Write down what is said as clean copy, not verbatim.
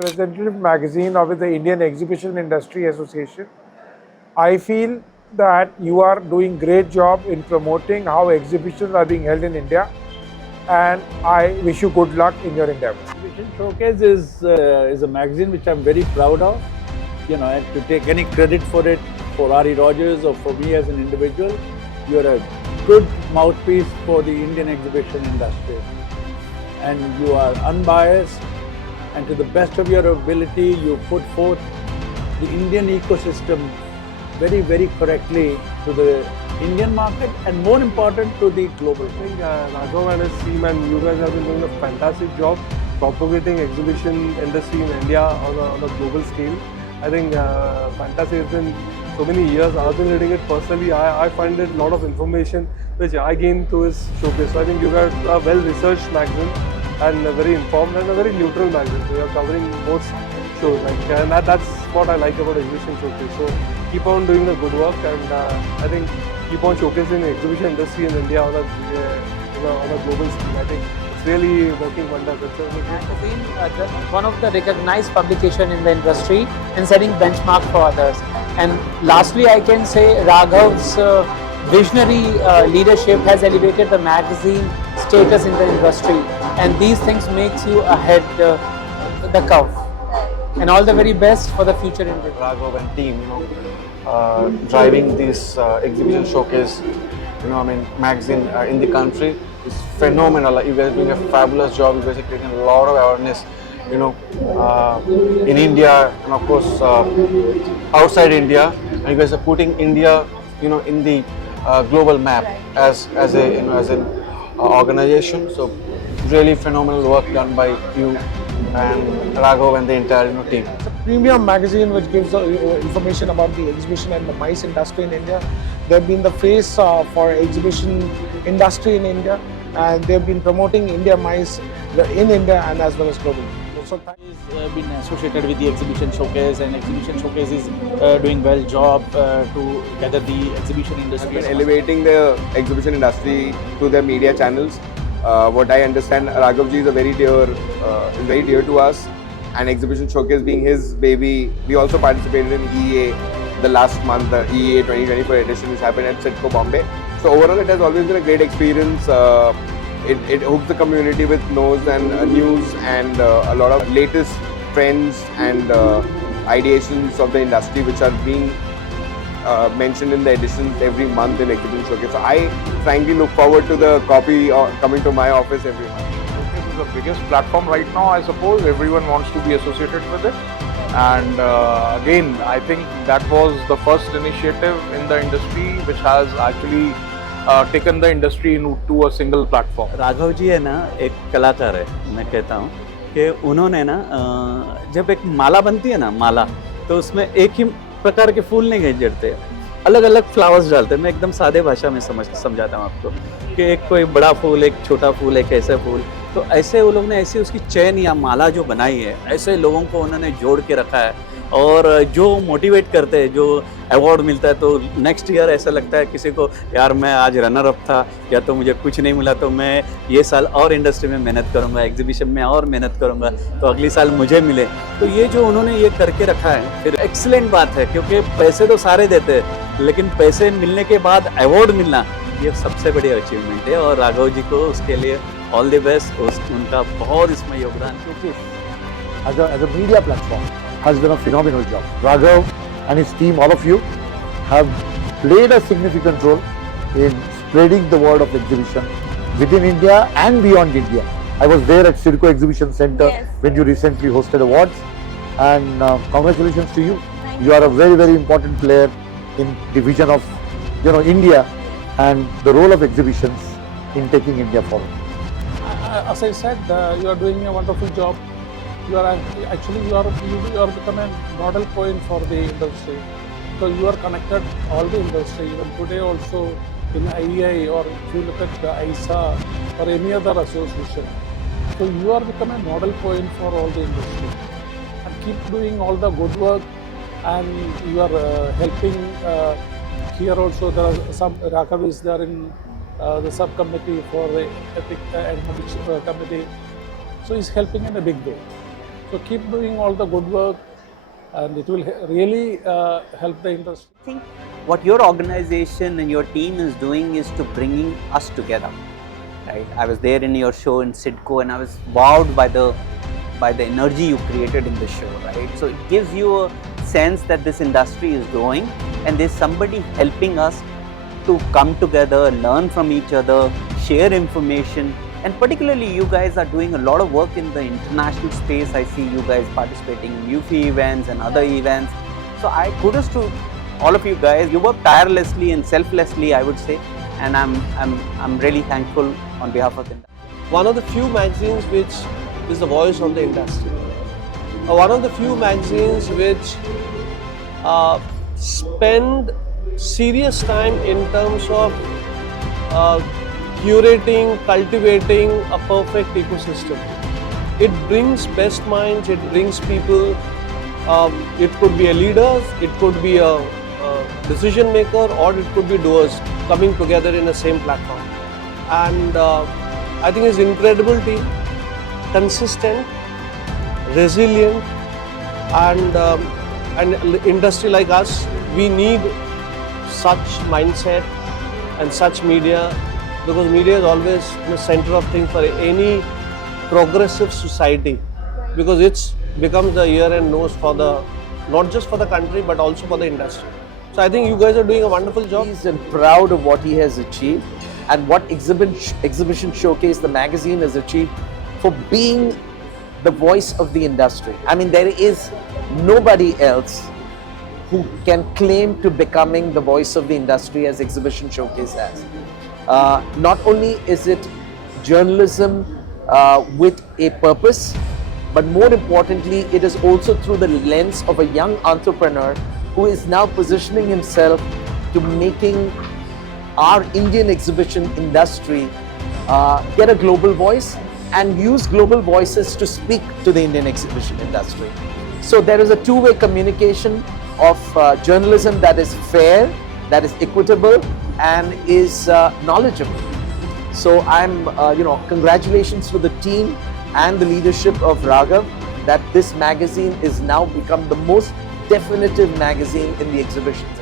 representative magazine of the Indian Exhibition Industry Association. I feel that you are doing great job in promoting how exhibitions are being held in India, and I wish you good luck in your endeavors. Exhibition Showcase is a magazine which I'm very proud of. And to take any credit for it, for Ari Rogers or for me as an individual, you're a good mouthpiece for the Indian exhibition industry. And you are unbiased, and to the best of your ability, you put forth the Indian ecosystem very, very correctly to the Indian market and more important to the global market. I think Raghav and his team and you guys have been doing a fantastic job propagating exhibition industry in India on a global scale. I think fantastic. It's been so many years. I've been reading it personally. I find it a lot of information which I gained through his showcase. So I think you guys are a well-researched magazine and a very informed and a very neutral magazine. So you're covering most shows, and that's what I like about Exhibition Showcase. So keep on doing the good work, and I think keep on showcasing the exhibition industry in India on a global scale. I think it's really working wonders. Magazine, one of the recognized publication in the industry and setting benchmark for others. And lastly, I can say Raghav's visionary leadership has elevated the magazine status in the industry, and these things makes you ahead the curve. And all the very best for the future in India. Raghav and team, driving this exhibition showcase, magazine in the country is phenomenal. You guys are doing a fabulous job. You guys are creating a lot of awareness, in India and of course outside India. And you guys are putting India, in the global map as an organization. So really phenomenal work done by you and Raghav and the entire team. It's a premium magazine which gives information about the exhibition and the MICE industry in India. They've been the face for exhibition industry in India, and they've been promoting India MICE in India and as well as globally. So He's been associated with the Exhibition Showcase, and Exhibition Showcase is doing well job to gather the exhibition industry. Has been elevating the exhibition industry to their media channels. What I understand, Raghavji is very dear to us, and Exhibition Showcase being his baby. We also participated in EEA the last month, the EEA 2024 edition, which happened at CITCO Bombay. So overall, it has always been a great experience. It hooks the community with news and a lot of latest trends and ideations of the industry, which are being mentioned in the editions every month in Exhibition Showcase. So I frankly look forward to the copy coming to my office every month. Showcase is the biggest platform right now, I suppose. Everyone wants to be associated with it. And again, I think that was the first initiative in the industry which has actually taken the industry to a single platform. Raghav ji है ना, एक कलाकार है, मैं कहता हूँ कि उन्होंने ना जब एक माला बनती है ना, माला, तो उसमें एक ही प्रकार के फूल नहीं जड़ते, अलग अलग फ्लावर्स डालते हैं। मैं एकदम सादे भाषा में समझाता हूँ आपको कि एक कोई बड़ा फूल, एक छोटा फूल, एक ऐसा फूल। तो ऐसे वो लोग ने ऐसी उसकी चैन या माला जो बनाई है, ऐसे लोगों को उन्होंने जोड़ के रखा है। और जो मोटिवेट करते हैं, जो अवार्ड मिलता है, तो नेक्स्ट ईयर ऐसा लगता है किसी को, यार मैं आज रनर अप था या तो मुझे कुछ नहीं मिला, तो मैं ये साल और इंडस्ट्री में मेहनत करूँगा, एग्जीबिशन में और मेहनत करूँगा, तो अगली साल मुझे मिले। तो ये जो उन्होंने ये करके रखा है, फिर एक्सीलेंट बात है, क्योंकि पैसे तो सारे देते हैं, लेकिन पैसे मिलने के बाद अवार्ड मिलना, ये सबसे बड़ी अचीवमेंट है। और राघव जी को उसके लिए ऑल द बेस्ट, उनका बहुत इसमें योगदान। As a media platform has done a phenomenal job. Raghav and his team, all of you, have played a significant role in spreading the word of exhibition within India and beyond India. I was there at CITCO Exhibition Center when you recently hosted awards, and congratulations to you. You are a very, very important player in the vision of India and the role of exhibitions in taking India forward. as I said, you are doing a wonderful job. You are become a model point for the industry. So you are connected all the industry. Even today also in IEI, or if you look at the ISA or any other association. So you are become a model point for all the industry. And keep doing all the good work, and you are helping. Here also there are some, Raghav is there in the subcommittee for the ethics and committee. So he's helping in a big way. So keep doing all the good work, and it will really help the industry. I think what your organization and your team is doing is to bringing us together, right? I was there in your show in Sidco, and I was wowed by the energy you created in the show, right? So it gives you a sense that this industry is growing, and there's somebody helping us to come together, learn from each other, share information. And particularly you guys are doing a lot of work in the international space. I see you guys participating in UFI events and other events. So kudos to all of you guys. You work tirelessly and selflessly, I would say. And I'm really thankful on behalf of the industry. One of the few magazines which is the voice of the industry. One of the few magazines which spend serious time in terms of curating, cultivating a perfect ecosystem. It brings best minds, it brings people, it could be a leader, it could be a decision maker, or it could be doers coming together in the same platform. And I think it's incredible team, consistent, resilient, and industry like us, we need such mindset and such media, because media is always the center of things for any progressive society, because it becomes the ear and nose for the, not just for the country but also for the industry. So I think you guys are doing a wonderful job. He's proud of what he has achieved and what Exhibition Showcase, the magazine, has achieved for being the voice of the industry. I mean, there is nobody else who can claim to becoming the voice of the industry as Exhibition Showcase has. Not only is it journalism with a purpose, but more importantly, it is also through the lens of a young entrepreneur who is now positioning himself to making our Indian exhibition industry get a global voice and use global voices to speak to the Indian exhibition industry. So there is a two-way communication of journalism that is fair, that is equitable, and is knowledgeable. So I'm, congratulations to the team and the leadership of Raghav that this magazine is now become the most definitive magazine in the exhibitions.